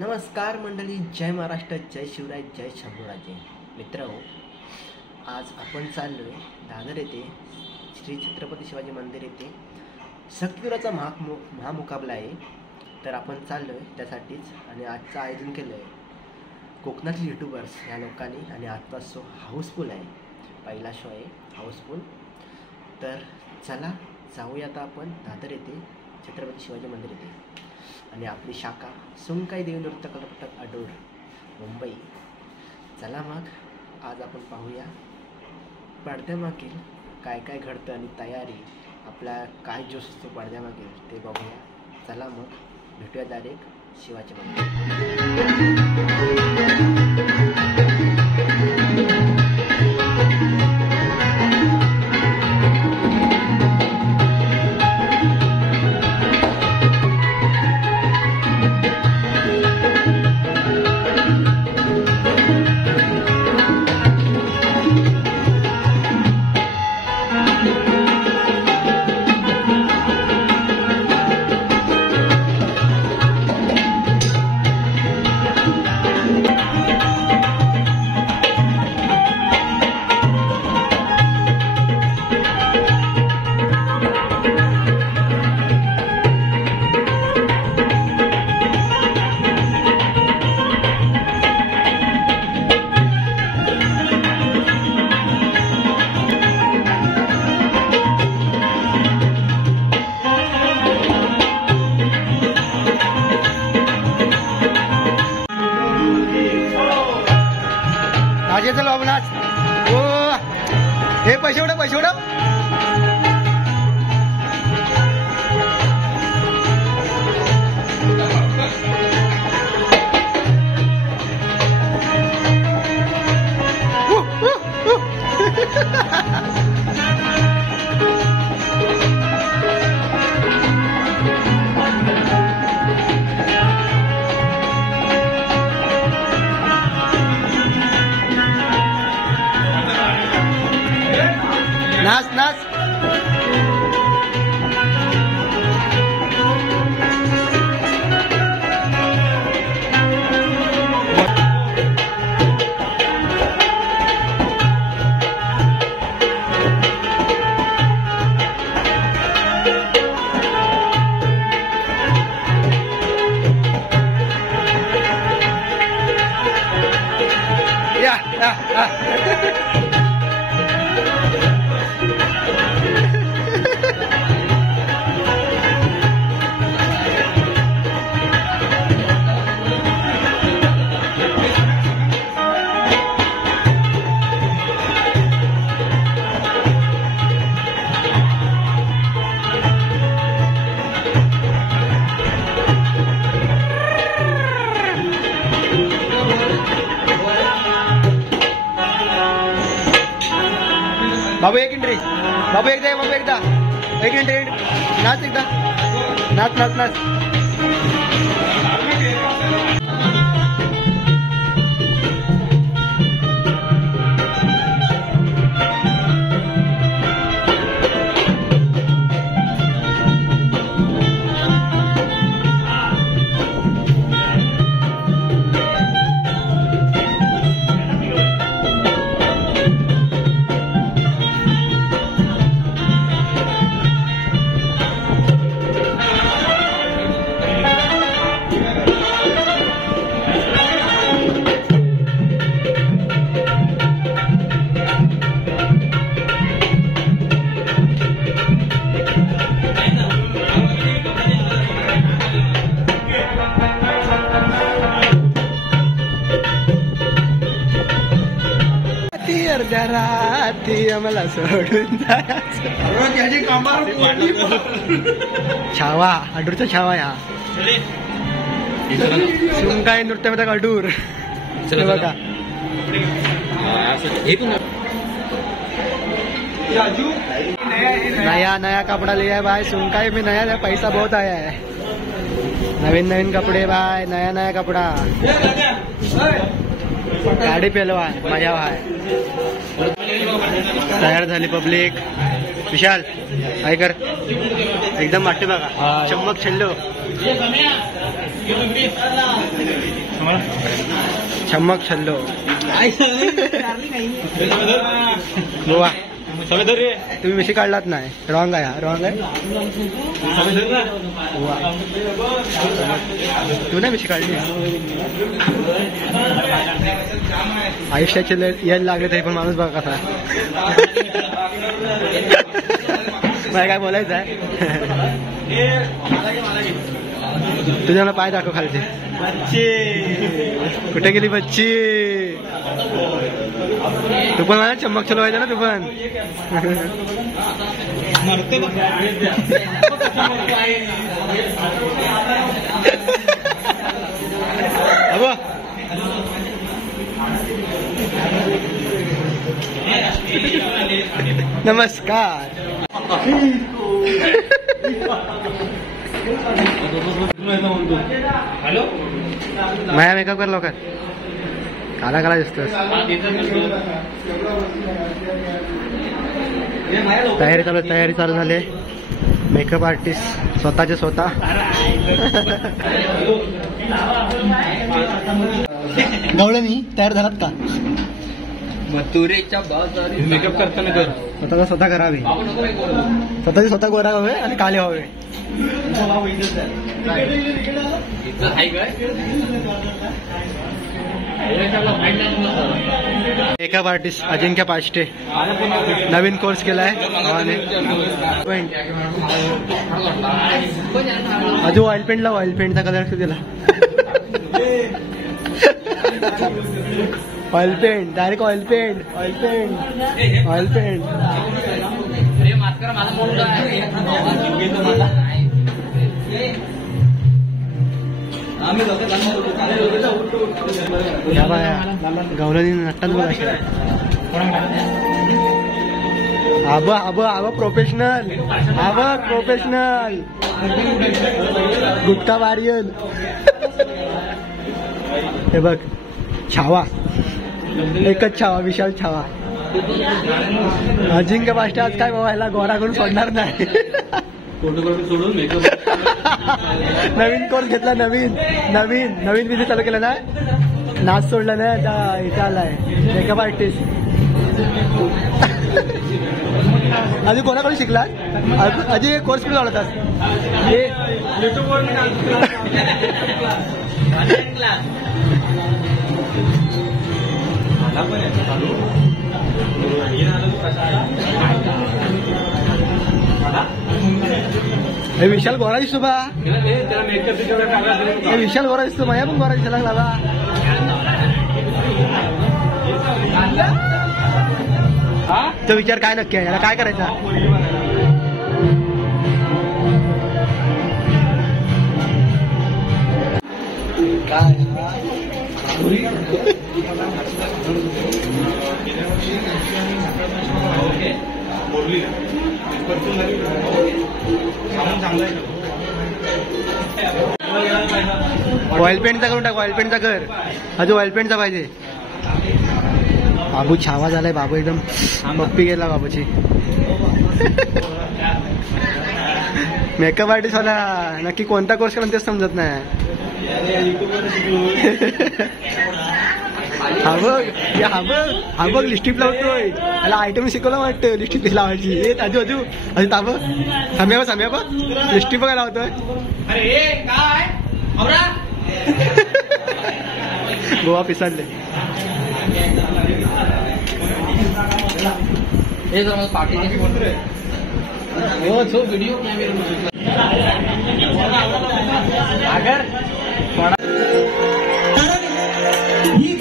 नमस्कार मंडळी, जय महाराष्ट्र, जय शिवराय, जय शंभूराजे. मित्रांनो, आज आपण चाललोय दादर येथे श्री छत्रपती शिवाजी मंदिर येथे शक्तिवीराचा महामुकाबला आहे. तर आपण चाललोय त्यासाठीच आणि आजचं आयोजन केलं आहे कोकणातील यूट्यूबर्स या लोकांनी. आणि आजचा शो हाऊसफुल आहे, पहिला शो आहे हाऊसफुल. तर चला जाऊया आता आपण दादर येथे छत्रपती शिवाजी मंदिर येथे. आणि आपली शाखा सुंकाई देवी नृत्य कलापथक अडूर मुंबई. चला मग आज आपण पाहूया पडद्यामागील काय काय घडतं आणि तयारी आपला काय जोश असतो पडद्यामागील ते बघूया. चला मग भेटूया डायरेक्ट शिवाजी मंदिर. चलो अवनाश ओ हे पैसे उडव नाच नाच. बाबू एक एंट्री, बाबू एकदा एक एंट्री नाच, एकदा नाच नाच नाच. राती आम्हाला सोडून छावा अडूरचा छावा या सुंकाई नृत्य में अडूर. बघा नया कपड़ा लिया है भाई. सुंकाई में नया पैसा बहुत आया है. नवीन कपडे भाई, नया कपडा. गाडी पेलवा मजा आहे. तयार झाली पब्लिक. विशाल ऐकर एकदम वाटते बघा चमक छल्लो. छम्मक छल्लो गोवा तुम्ही मिशी काढलात नाही रॉंग आहे रॉंग आहे तू नाही मिशी काढली आयुष्याचे यायला लागले तरी पण माणूस बघा कसा मला काय बोलायचं आहे तुझ्या मला पाय दाखव खालचे कुठे गेली बच्ची तू पण मला चम्मक चलो व्हायचं ना तू पण अबो नमस्कार माया मेकअप कर लवकर काला काला दिसतोस तयारी चालू झाली मेकअप आर्टिस्ट स्वतःचे स्वतः गवळे मी तयार झालात का मथुरेच्या मेकअप करताना कर स्वतःचा स्वतः करावे स्वतःचे स्वतः गोरा हवे आणि काले हवे मेकअप आर्टिस्ट अजिंक्य पाष्टे नवीन कोर्स केलाय अजून ऑइल पेंटला ऑइल पेंटचा कलर दिला oil paint direct oil paint गौरवनी नट्टात बघ आब प्रोफेशनल गुटखा वारियल हे बघ छावा एकच छावा विशाल छावा अजिंक्य पाष्टे आज काय बाबा ह्याला गोरा करून सोडणार नाही फोटोग्राफी सोडून मेकअप नवीन कोर्स घेतला नवीन बिझनेस चालू केला ना नाच सोडला ना आता इथं आलाय मेकअप आर्टिस्ट आधी कोणाकडे शिकला आधी कोर्स कुठे लावतात विशाल गोरा दिसतो बा विशाल गोरा दिसतो माया पण गोरा दिसायला लागला तो विचार काय नक्की आहे याला काय करायचा ऑइल पेंटचा करून टाक ऑइल पेंटचा कर अजून ऑइल पेंटचा पाहिजे बाबू छावा झालाय बाबू एकदम पप्पी गेला बाबूची मेकअप आर्टिस्ट वाला नक्की कोणता कोर्स करून तेच समजत नाही हा बघ लिस्टिप लावतोय त्याला आयटम शिकवलं वाटतं लिस्टिप लावायची अजू ताब साम्या बघ लिस्टिप बघायला लावतोय गोवा पिसाडले व्हिडिओ ही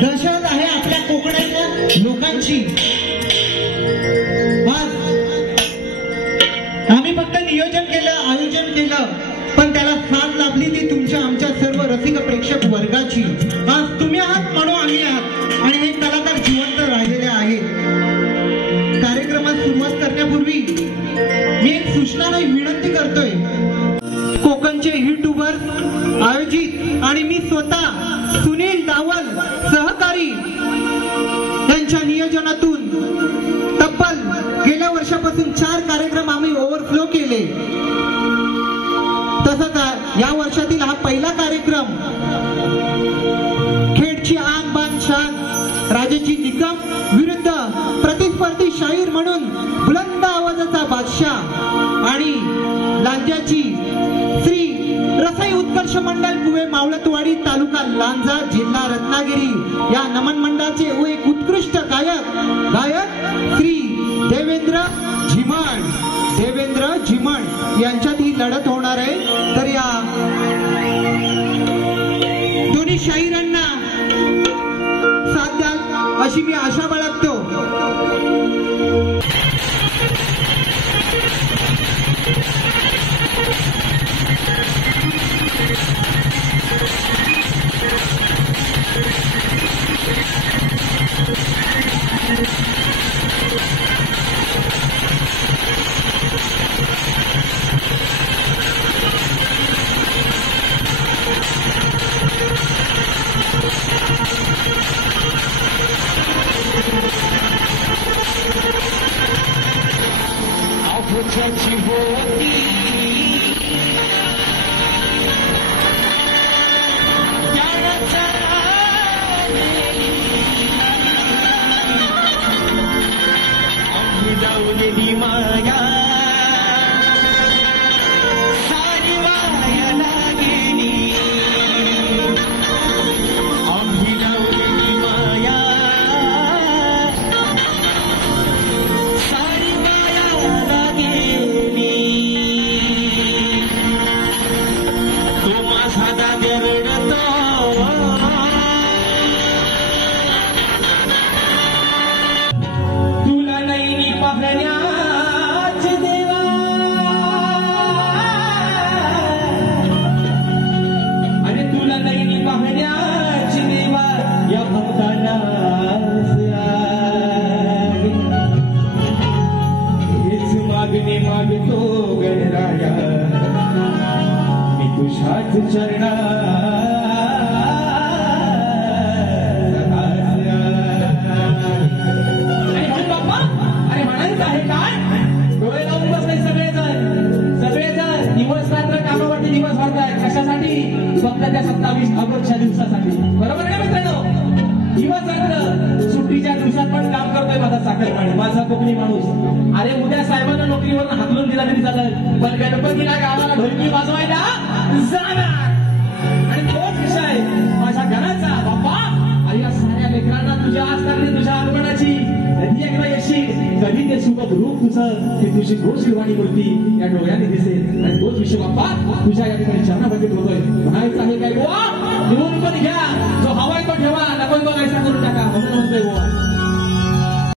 दहशत आहे आपल्या कोकणातल्या लोकांची आज आम्ही फक्त नियोजन केलं आयोजन केलं पण त्याला साथ लाभली ती तुमच्या आमच्या सर्व रसिक प्रेक्षक वर्गाची आज तुम्ही आहात म्हणून आम्ही आहात आणि हे कलाकार जिवंत राहिलेले आहेत कार्यक्रमात सुरुवात करण्यापूर्वी मी एक सूचना नाही विनंती करतोय कोकणचे युट्यूबर आयोजित आणि मी स्वतः सुनील दावल सहकारी यांच्या नियोजनातून तब्बल गेल्या वर्षापासून 4 कार्यक्रम आम्ही ओव्हरफ्लो केले तसंच या वर्षातील हा पहिला कार्यक्रम राजाची निकम विरुद्ध प्रतिस्पर्धी शाहीर म्हणून बुलंद आवाजाचा बादशाह आणि लांजाची श्री रसाई उत्कर्ष मंडळ कुवे मावळतवाडी तालुका लांजा जिल्हा रत्नागिरी या नमन मंडळाचे एक उत्कृष्ट गायक श्री देवेंद्र झिमण यांच्यात ही लढत होणार आहे. तर या दोन्ही शाहिरांना साथ द्याल अशी मी आशा बाळगतो. फक्त त्या 27 ऑगस्टच्या दिवसासाठी. बरोबर आहे मित्रांनो? दिवस रात्र सुट्टीच्या दिवसात पण काम करतोय माझा साखरपाणी, माझा कोकणी माणूस. अरे उद्या साहेबांना नोकरीवरून हाकलून दिला तरी चालेल, पण गणपतीला गावाला ढोलकी वाजवायला जाणार. आणि तोच विषय माझ्या घराचा बाप्पा. आणि या साऱ्या लेकरांना तुझ्या आज लागली तुझ्या अर्पणाची कधी एकदा येशील, कधी ते सुबक रूप तुझं, ती तुझी गोड शिवानी मूर्ती या डोळ्याने दिसेल. आणि तोच विषय बाप्पा तुझ्या या ठिकाणी चरणाभंगी होतोय. म्हणायचं आहे काय बुवा?